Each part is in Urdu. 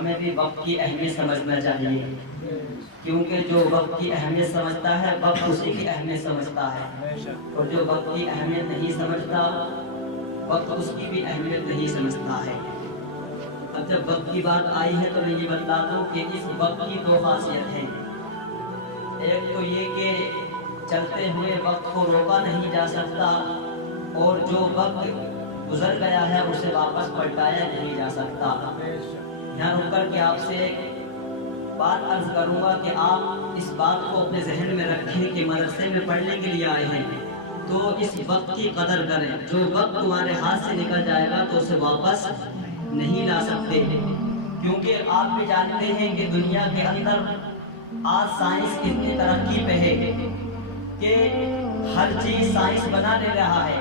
ہمیں بھی وقت کی اہمیت سمجھنا چاہیے، کیونکہ جو وقت کی اہمیت سمجھتا ہے وقت اسی کی اہمیت سمجھتا ہے، اور جو وقت کی اہمیت نہیں سمجھتا وقت اس کی بھی اہمیت نہیں سمجھتا ہے۔ اب جب وقت کی بات آئی ہے تو میں یہ بتلا دوں کہ اس وقت کی دو خاصیت ہیں۔ ایک تو یہ کہ چلتے ہوئے وقت کو روکا نہیں جا سکتا، اور جو وقت گزر گیا ہے اسے واپس پلٹایا نہیں جا سکتا۔ یہاں رک کر کے آپ سے ایک بات عرض کروں گا کہ آپ اس بات کو اپنے ذہن میں رکھیں کہ مدرسے میں پڑھنے کے لیے آئے ہیں تو اس وقت کی قدر کریں۔ جو وقت تمہارے ہاتھ سے نکل جائے گا تو اسے واپس نہیں لا سکتے، کیونکہ آپ بھی جانتے ہیں کہ دنیا کے اندر آج سائنس اتنی ترقی پہ ہے کہ ہر چیز سائنس بنا لے رہا ہے۔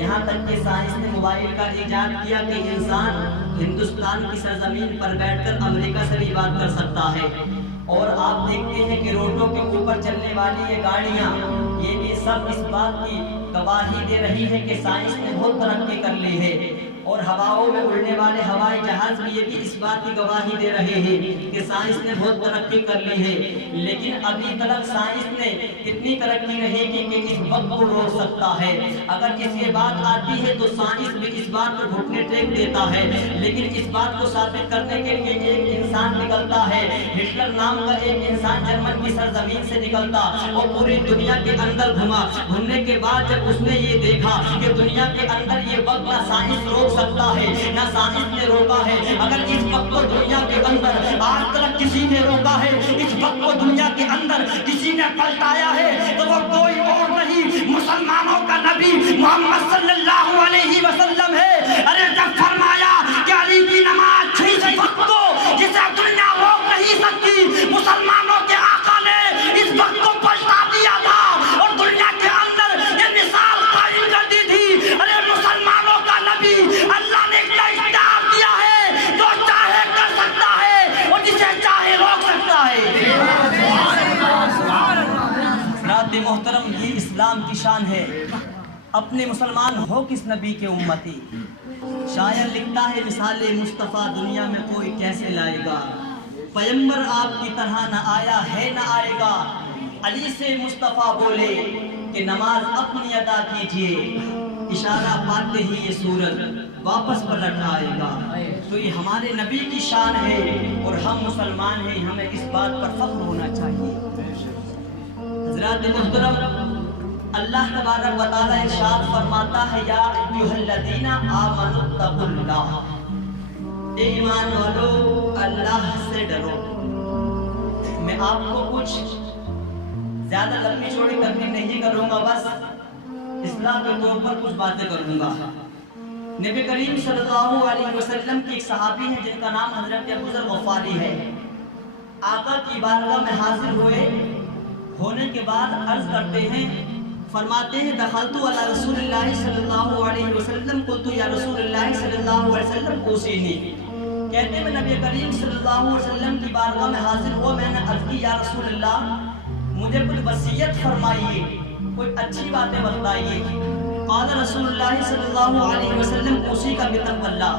یہاں تک کہ سائنس نے موبائل کا ایجاد کیا کہ انسان ہندوستان کی سرزمین پر بیٹھ کر امریکہ سے بھی بات کر سکتا ہے، اور آپ دیکھتے ہیں کہ روڈوں کے اوپر چلنے والی یہ گاڑیاں، یہ بھی سب اس بات کی گواہی دے رہی ہے کہ سائنس نے بہت ترقی کر لی ہے، اور ہواؤں میں اڑنے والے ہوائی جہاز بھی یہ بھی اس بات کی گواہی دے رہے ہیں کہ سائنس نے بہت ترقی کر لی ہے۔ لیکن ابھی تک سائنس نے اتنی ترقی رہی کہ اس وقت کو روک سکتا ہے۔ اگر اس یہ بات آتی ہے تو سائنس بھی اس بات پر گھٹنے ٹیک دیتا ہے، لیکن اس بات کو ثابت کرنے کے لیے ایک انسان نکلتا ہے، ہٹلر نام کا ایک انسان جرمن کی سرزمین سے نکلتا اور پوری دنیا کے اندر گھومنے کے بعد جب اس نے یہ دیکھا کہ دنیا کے اندر یہ وقت نہ سائنس روک سکتا ہے نہ سائنس نے روکا ہے، اگر اس وقت کو دنیا کے اندر آج تک کسی نے روکا ہے، اس وقت کو دنیا کے اندر کسی نے پلٹایا ہے تو وہ کوئی اور نہیں، مسلمانوں کا نبی محمد صلی اللہ علیہ وسلم ہے۔ ارے جب فرمایا کہ علی کی نماز چھینی اس وقت کو جسے دنیا روک نہیں سکتی، مسلمانوں کے آقا نے اس وقت کو پلٹا دیا تھا اور دنیا کے اندر یہ مثال قائم کر دی تھی۔ ارے مسلمانوں کا نبی اللہ نے اختیار دیا ہے، جو چاہے کر سکتا ہے اور جسے چاہے روک سکتا ہے۔ حضرات محترم، یہ اسلام کی شان ہے، اپنے مسلمان ہو کس نبی کے امتی۔ شاعر لکھتا ہے مثال مصطفیٰ دنیا میں کوئی کیسے لائے گا، پیغمبر آپ کی طرح نہ آیا ہے نہ آئے گا۔ علی سے مصطفیٰ بولے کہ نماز اپنی ادا کیجئے، اشارہ پاتے ہی یہ سورج واپس پلٹ آئے گا۔ تو یہ ہمارے نبی کی شان ہے اور ہم مسلمان ہیں، ہمیں اس بات پر فخر ہونا چاہیے۔ حضرات محترم، اللہ تبارک و تعالیٰ ارشاد فرماتا ہے یا ایھا الذین آمنوا اتقوا اللہ، اے ایمان والو اللہ سے ڈرو۔ میں آپ کو کچھ زیادہ لمبی چوڑی کرنی نہیں کروں گا، بس اصلاح کے طور پر کچھ باتیں کروں گا۔ نبی کریم صلی اللہ علیہ وسلم کی ایک صحابی ہیں جن کا نام حضرت ابو ذر غفاری ہے۔ آقا کی بارگاہ میں حاضر ہونے کے بعد عرض کرتے ہیں، فرماتے ہیں دخلت علی رسول اللہ صلی اللہ علیہ وسلم قلت یا رسول اللہ صلی اللہ علیہ وسلم اوصینی۔ کہتے ہیں میں نبی کریم صلی اللہ علیہ وسلم کی بارگاہ میں حاضر ہوا، میں نے عرض کی یا رسول اللہ مجھے کچھ وصیت فرمائیے، کچھ اچھی باتیں بتائیے۔ قال رسول اللہ صلی اللہ علیہ وسلم اوصیک بتقوی اللہ۔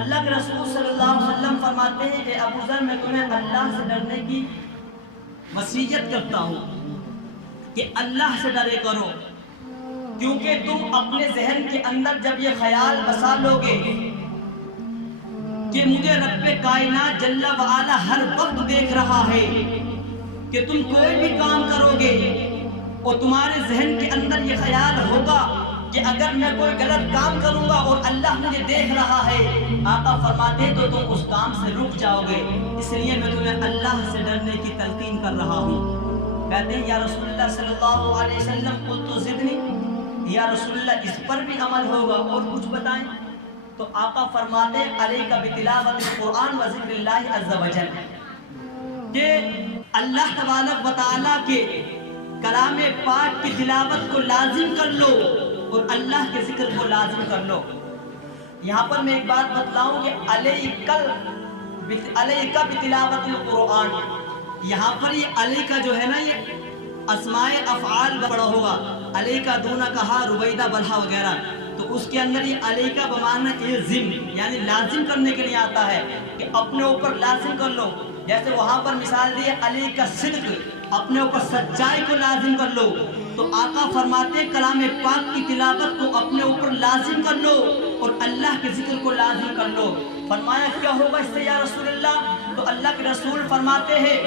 اللہ کے رسول صلی اللہ علیہ وسلم فرماتے ہیں کہ ابو ذر میں تمہیں اللہ سے ڈرنے کی وصیت کرتا ہوں کہ اللہ سے ڈرے کرو، کیونکہ تم اپنے ذہن کے اندر جب یہ خیال بسا لو گے کہ مجھے رب کائنات جل وعلا ہر وقت دیکھ رہا ہے، کہ تم کوئی بھی کام کرو گے اور تمہارے ذہن کے اندر یہ خیال ہوگا کہ اگر میں کوئی غلط کام کروں گا اور اللہ مجھے دیکھ رہا ہے، آقا فرماتے تو تم اس کام سے رک جاؤ گے، اس لیے میں تمہیں اللہ سے ڈرنے کی تلقین کر رہا ہوں۔ کہتے ہیں یا رسول اللہ صلی اللہ علیہ وسلم قلت زدنی، یا رسول اللہ اس پر بھی عمل ہوگا اور کچھ بتائیں؟ تو آقا فرماتے علیک بتلاوت القرآن و ذکر اللہ عز و جل، کہ اللہ تبارک و تعالیٰ کے کلام پاک کی تلاوت کو لازم کر لو اور اللہ کے ذکر کو لازم کر لو۔ یہاں پر میں ایک بات بتلاؤں کہ علیک بتلاوت القرآن، یہاں پر یہ علی کا جو ہے نا یہ اسماء افعال پڑا ہوگا، علی کا دونہ کہا ربیدہ بلہا وغیرہ، تو اس کے اندر یہ علی کا بمعنی الزم یعنی لازم کرنے کے لیے آتا ہے کہ اپنے اوپر لازم کر لو. جیسے وہاں پر مثال دی علی کا صدق, اپنے اوپر سچائی کو لازم کر لو. تو آقا فرماتے ہیں کلام پاک کی تلاوت کو اپنے اوپر لازم کر لو اور اللہ کے ذکر کو لازم کر لو. فرمایا کیا ہوگا اس سے یا رسول اللہ؟ تو اللہ کے رسول فرماتے ہیں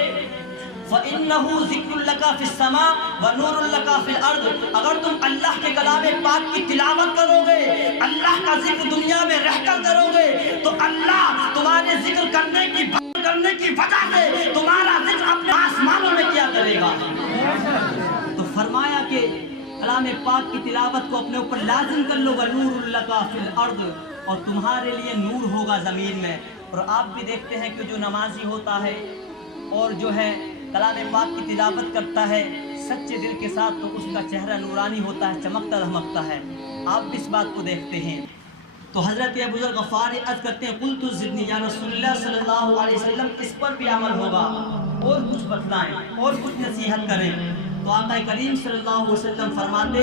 فَإِنَّهُ ذِكْرٌ لَكَ فِي السَّمَاءِ وَنُورٌ لَكَ فِي الْأَرْضِ. اگر تم اللہ کے کلام پاک کی تلاوت کرو گے, اللہ کا ذکر دنیا میں رہ کر کرو گے, تو اللہ تمہارے ذکر کرنے کی وجہ سے تمہارا ذکر اپنے آسمانوں میں کیا کرے گا. تو فرمایا کہ کلام پاک کی تلاوت کو اپنے اوپر لازم کر لو. وَنُورٌ لَكَ فِي الْأَرْضِ, اور تمہارے لیے نور ہوگا زمین میں. اور آپ بھی دیکھتے ہیں کہ جو نمازی ہوتا ہے اور جو ہے کلام پاک کی تلاوت کرتا ہے سچے دل کے ساتھ, تو اس کا چہرہ نورانی ہوتا ہے, چمکتا دھمکتا ہے. آپ بھی اس بات کو دیکھتے ہیں. تو حضرت ابو ذر غفاری عرض کرتے ہیں قلت زدنی یا رسول اللہ صلی اللہ علیہ وسلم, اس پر بھی عمل ہوگا, اور کچھ بتلائیں اور کچھ نصیحت کریں. تو آقا کریم صلی اللہ علیہ وسلم فرماتے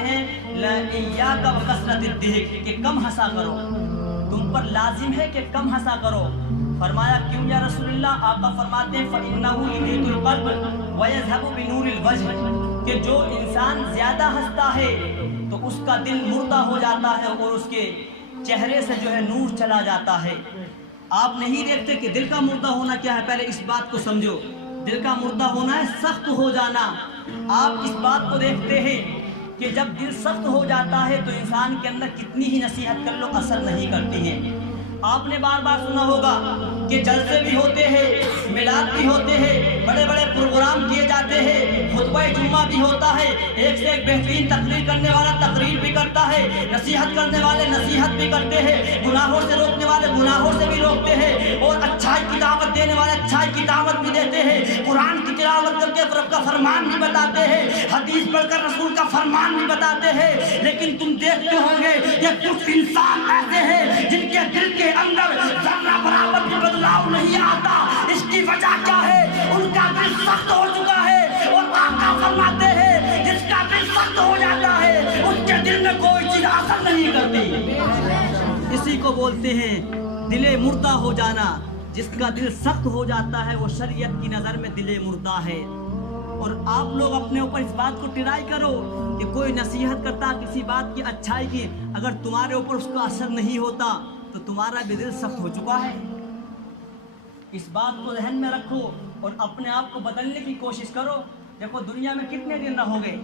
ہیں لَإِيَّاكَ وَكَثْرَةِ الضِّحِكِ, کہ کم ہنسا کرو, تم پر لازم ہے کہ کم ہنسا کرو. فرمایا کیوں یا رسول اللہ؟ آقا فرماتے ہیں فَإِنَّهُ يُمِيتُ الْقَلْبَ وَيَذْهَبُ بِنُورِ الْوَجْهِ, کہ جو انسان زیادہ ہنستا ہے تو اس کا دل مردہ ہو جاتا ہے اور اس کے چہرے سے جو ہے نور چلا جاتا ہے. آپ نہیں دیکھتے کہ دل کا مردہ ہونا کیا ہے؟ پہلے اس بات کو سمجھو. دل کا مردہ ہونا ہے سخت ہو جانا. آپ اس بات کو دیکھتے ہیں کہ جب دل سخت ہو جاتا ہے تو انسان کے اندر کتنی ہی نصیحت کر لو اثر نہیں کرتی ہے. آپ نے بار بار سنا ہوگا کہ جلسے بھی ہوتے ہیں, میلاد بھی ہوتے ہیں, بڑے بڑے پروگرام کیے جاتے ہیں, خطبہ جمعہ بھی ہوتا ہے, ایک سے ایک بہترین تقریر کرنے والا تقریر بھی کرتا ہے, نصیحت کرنے والے نصیحت بھی کرتے ہیں, گناہوں سے روکنے والے گناہوں سے بھی روکتے ہیں, اور اچھائی کی دعوت دینے والے اچھائی کی دعوت بھی دیتے ہیں, قرآن کی تلاوت کر کے رب کا فرمان بھی بتاتے ہیں, حدیث پڑھ کر رسول کا فرمان بھی بتاتے ہیں. لیکن تم دیکھتے ہوں گے کہ کچھ انسان ایسے ہیں جن کے دل کے اندر ذرہ برابر بھی بدلاؤ نہیں آتا. اس کی وجہ کیا ہے؟ ان کا دل سخت ہو چکا ہے. اور آقا فرماتے ہیں جس کا دل سخت ہو جاتا ہے اس کے دل میں کوئی چیز اثر نہیں کرتی. اسی کو بولتے ہیں دل مردہ ہو جانا. جس کا دل سخت ہو جاتا ہے وہ شریعت کی نظر میں دل مردہ ہے. اور آپ لوگ اپنے اوپر اس بات کو ٹرائی کرو کہ کوئی نصیحت کرتا کسی بات کی اچھائی کی, اگر تمہارے اوپر اس کا اثر نہیں ہوتا تو تمہارا بھی دل سخت ہو چکا ہے. اس بات کو ذہن میں رکھو اور اپنے آپ کو بدلنے کی کوشش کرو. دیکھو دنیا میں کتنے دن رہو گے,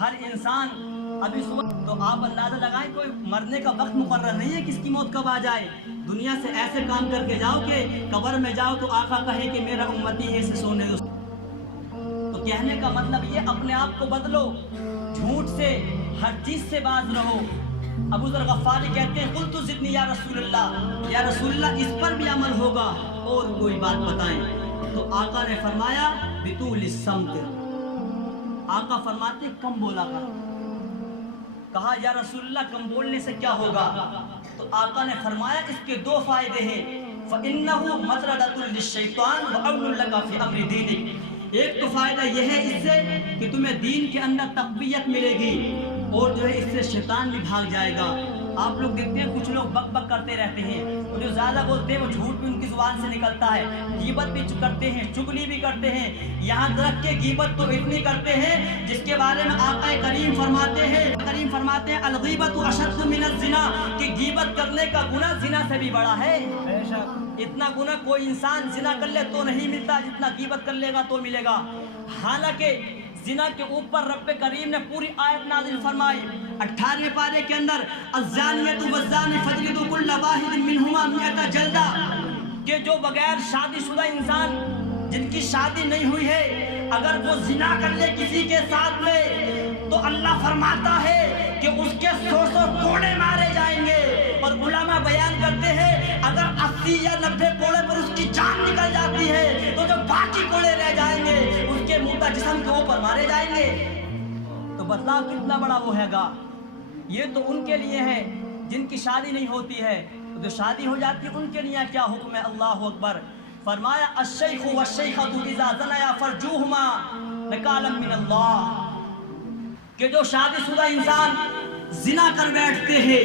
ہر انسان ابھی صبح, تو آپ اندازہ لگائیں کوئی مرنے کا وقت مقرر نہیں ہے کس کی موت کب آ جائے. دنیا سے ایسے کام کر کے جاؤ کہ قبر میں جاؤ تو آقا کہے کہ میرا امتی ہے سے سونے دو. تو کہنے کا مطلب یہ اپنے آپ کو بدلو, جھوٹ سے ہر چیز سے باز رہو. ابو ذر غفاری کہتے ہیں قلت زدنی یا رسول اللہ, یا رسول اللہ اس پر بھی عمل ہوگا اور کوئی بات بتائیں. تو آقا نے فرمایا بطول الصمت, آقا فرماتے کم بولا کر. کہا یا رسول اللہ کم بولنے سے کیا ہوگا؟ تو آقا نے فرمایا اس کے دو فائدے ہیں. فَإِنَّهُ مَطْرَدَةٌ لِلشَّيْطَانِ وَأَوْنٌ لَكَ فِي أَمْرِ دِينِكَ. ایک تو فائدہ یہ ہے اس سے کہ تمہیں دین کے اندر تقویت ملے گی, اور جو ہے اس سے شیطان بھی بھاگ جائے گا. آپ لوگ دیکھتے ہیں کچھ لوگ بک بک کرتے رہتے ہیں, اور جو زیادہ بولتے ہیں وہ جھوٹ بھی ان کی زبان سے نکلتا ہے, غیبت بھی کرتے ہیں, چگلی بھی کرتے ہیں, یہاں تک کہ غیبت تو اتنی کرتے ہیں جس کے بارے میں آقا کریم فرماتے ہیں الغیبت اشد من الزنا, کہ غیبت کرنے کا گناہ زنا سے بھی بڑا ہے. اتنا گناہ کوئی انسان زنا کر لے تو نہیں ملتا جتنا غیبت کر لے گا تو ملے گا. حالانکہ زنا کے اوپر رب کریم نے پوری آیت نازل فرمائی 18ویں پارے کے اندر الزانیۃ والزانی فاجلدوا کل واحد منہما 100 جلدہ, کہ جو بغیر شادی شدہ انسان جن کی شادی نہیں ہوئی ہے اگر وہ زنا کر لے کسی کے ساتھ میں تو اللہ فرماتا ہے کہ اس کے 100 کوڑے مارے جائیں گے. اور علماء بیان کرتے ہیں اگر 80 یا 90 کوڑے پر اس کی جان نکل جاتی ہے تو جو باقی کوڑے رہ جائیں گے اس کے مردہ جسم کے اوپر مارے جائیں گے. تو بدلاؤ کتنا بڑا وہ ہے گا. یہ تو ان کے لیے ہے جن کی شادی نہیں ہوتی ہے, جو شادی ہو جاتی ہے ان کے لیے کیا حکم ہے؟ اللہ اکبر. فرمایا الشیخ والشیخۃ اذا زنیا فرجوہما نکالا من اللہ, کہ جو شادی شدہ انسان زنا کر بیٹھتے ہیں